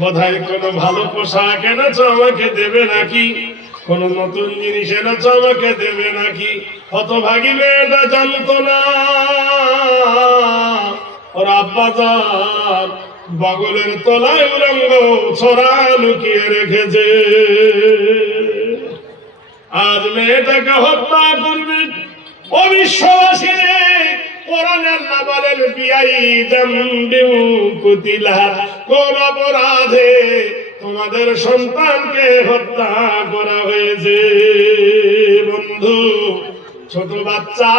বোধহয় কোনো ভালো পোশাক এনেছ আমাকে দেবে নাকি, কোন নতুন জিনিস এনেছ আমাকে দেবে নাকি। হতভাগী মেয়েটা জানতো না ওর আব্বাজান বগলের তলায় উলঙ্গ ছড়া লুকিয়ে রেখেছে। আজ মেয়েটাকে হত্যা করবে। অবিশ্বাসী কোরআনে আল্লাহ বলেন বিআই জামবিউ কুতিলা, কোন অপরাধে তোমাদের সন্তানকে হত্যা করা হয়েছে। বন্ধু, ছোট বাচ্চা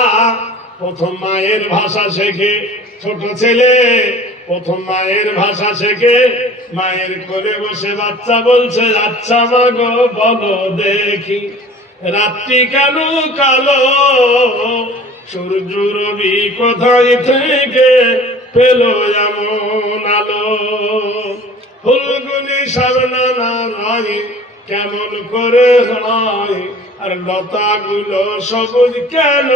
প্রথম মায়ের ভাষা শেখে, ছোট ছেলে প্রথম মায়ের ভাষা শেখে। মায়ের কোলে বসে বাচ্চা বলছে, আচ্ছা মা গো বলো দেখি রাত্রি কেন কালো, সূর্য রবি কোথায় থেকে পেল এমন আলো, ফুলগুলি সাবনানা রয় কেমন করে হয়, আর লতাগুলো সবুজ কেন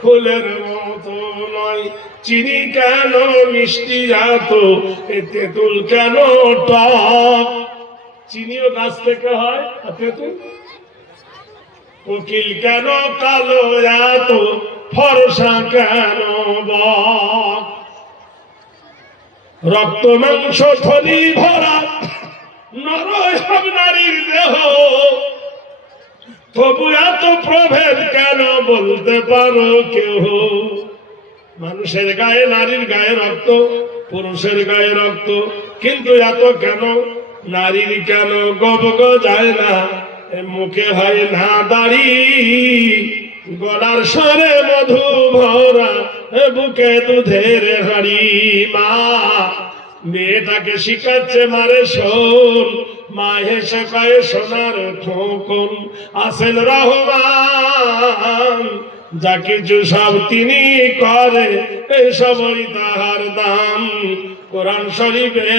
ফুলের মতো নয়, চিনি কেন মিষ্টি এত, তেঁতুল কেন টক, চিনিও গাছ থেকে হয় আর তেঁতুল, কোকিল কেন কালো এত, ফর্সা কেন বক, রক্ত মাংস থলি ভরা নরয় সব নারীর দেহ, তবু এত প্রভেদ কেন বলতে পারো কেউ। মানুষের গায়ে নারীর গায়ে রক্ত, পুরুষের গায়ে রক্ত, কিন্তু এত কেন নারীর কেন গবগ যায় না, মুখে হয় না দাড়ি, গলার স্বরে মধু ভরা, বুকে দুধের হাড়ি। মা মেয়েটাকে শিখাচ্ছে মারে শোন, মা হেসে কয়ে সোনার খোকন, আসেন রহমান, যা কিছু সব তিনি করে সবই তাহার দাম। কোরআন শরীফে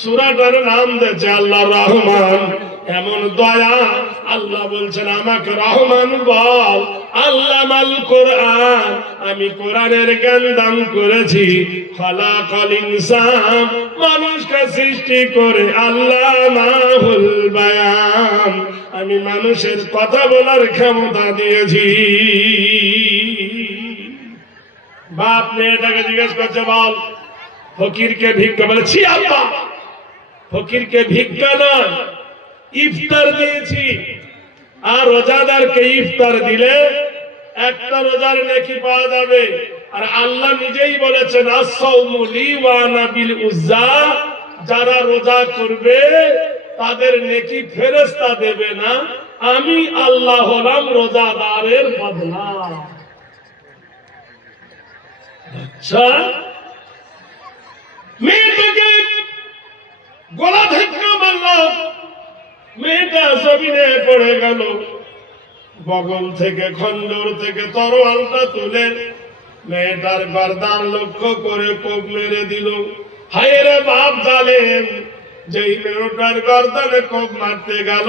সূরাটার নাম দিয়েছে আল্লাহ রহমান। এমন দয়া, আল্লাহ বলছেন আমাকে রহমান বল। আল্লামাল কোরআন, আমি কোরআনের জ্ঞান দান করেছি। খালাকাল ইনসান, মানুষকে সৃষ্টি করে আল্লামাহুল বায়ান, আমি মানুষের কথা বলার ক্ষমতা দিয়েছি। বাপ মেয়েটাকে জিজ্ঞেস করছে, বল ফকিরকে ভিক্ষা, বলেছি আল্লাহ ফকিরকে ভিক্ষা নয় ইফতার দিয়েছি, আর রোজাদারকে ইফতার দিলে একটা রোজার নেকি পাওয়া যাবে। আর আল্লাহ নিজেই বলেছেন আস-সাওমু লি ওয়া আনা বিল উজ্জা, যারা রোজা করবে তাদের নেকি ফেরেশতা দেবে না, আমি আল্লাহ হলাম রোজাদারের বদলা। আচ্ছা, মেয়েটাকে গলা ধাক্কা মারলো, মেয়েটা জমিনে পড়ে গেল। বগল থেকে খঞ্জর থেকে তরোয়ালটা তুলে মেয়েটার গর্দান লক্ষ্য করে কোপ মেরে দিল। হায় রে বাপ জালেম, যেই মেয়েটার গর্দানে কোপ মারতে গেল,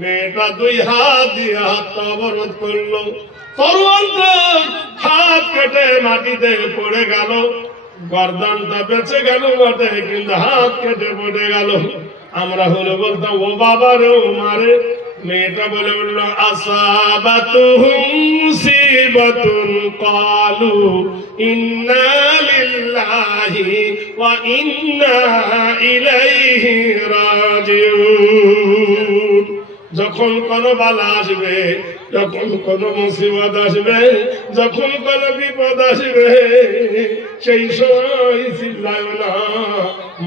মেয়েটা দুই হাত দিয়ে হাতটা অবরোধ করলো। তরোয়ালটা হাত কেটে মাটিতে পড়ে গেল, গর্দানটা বেঁচে গেল বটে, কিন্তু হাত কেটে পড়ে গেল। আমরা হলো বলতাম ও বাবা রে ও মারে। মেয়েটা বলে উঠল আসাবাতুহুম মুসিবাতুন ক্বালু ইন্না লিল্লাহি ওয়া ইন্না ইলাইহি রাজিউন। যখন কোন বালা আসবে, যখন কোন মুসিবত আসবে, যখন কোন বিপদ আসবে, সেই সময় চিল্লায় না,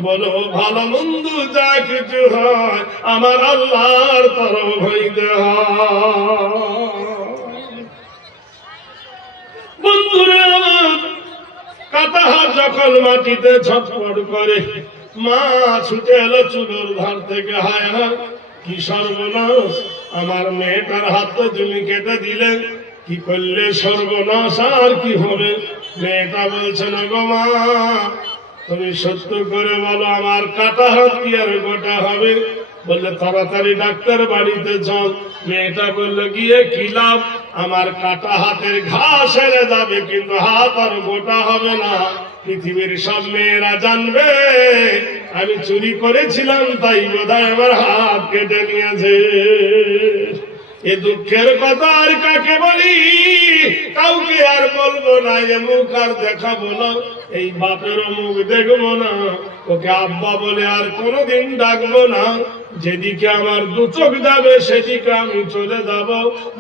বলো ভালো মন্দ যা কিছু হয় আমার আল্লাহর তরফ হইতে হয়। বন্ধুরা আমার, কাটা হাত যখন মাটিতে ছটফট করে, মা ছুটে এলো চুলোর ধার থেকে। হায় হায়, কি সর্বনাশ, আমার মেয়েটার হাত তো তুমি কেটে দিলে, কি করলে সর্বনাশ, আর কি হবে? মেয়েটা বলছে না গো মা, তুমি সত্য করে বলো আমার কাটা হাত কি আর গোটা হবে? বললে তাড়াতাড়ি ডাক্তার বাড়িতে চল। মেয়েটা বললো গিয়ে কি লাভ, আমার কাটা হাতের ঘা সেরে যাবে কিন্তু হাত আর গোটা হবে না। পৃথিবীর সব মেয়েরা জানবে আমি চুরি করেছিলাম, তাই বোধহয় আমার হাত কেটে নিয়েছে। এ দুঃখের কথা আর কাকে বলি, কাউকে আর বলবো না, এ মুখ আর দেখাবো না, এই বাপেরও মুখ দেখবো না, ওকে আব্বা বলে আর কোনোদিন ডাকবো না। যেদিকে আমার দু চোখ যাবে সেদিকে আমি চলে যাব।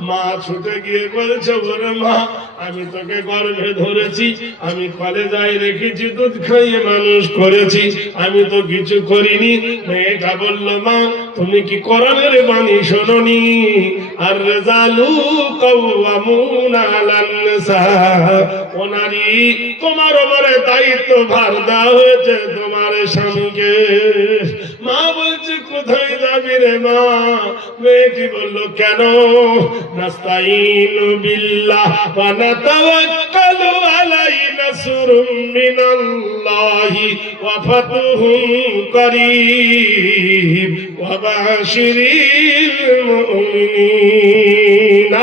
মা ছুটে গিয়ে বলছে, ওরে মা, আমি তোকে গর্ভে ধরেছি, আমি কলেজায় রেখেছি, দুধ খাইয়ে মানুষ করেছি, আমি তো কিছু করিনি। মেয়েটা বলল, মা তুমি কি কোরআনের বাণী শোনোনি? আর রেজালু কাওয়ামুনা আলান নিসা, ও নারী তোমার উপরে দায়িত্ব ভার দেওয়া হয়েছে তোমার স্বামীকে। মা বলছে, কোথায় যাবি রে মা? মেয়েটি বলল, কেন? নাস্তাইনু বিল্লাহ ওয়া নাতাওয়াক্কালু আলাইহি, নাসরুম মিনাল্লাহি ওয়া ফাতহুম করিব ওয়া বাশিরিল মুমিনিন।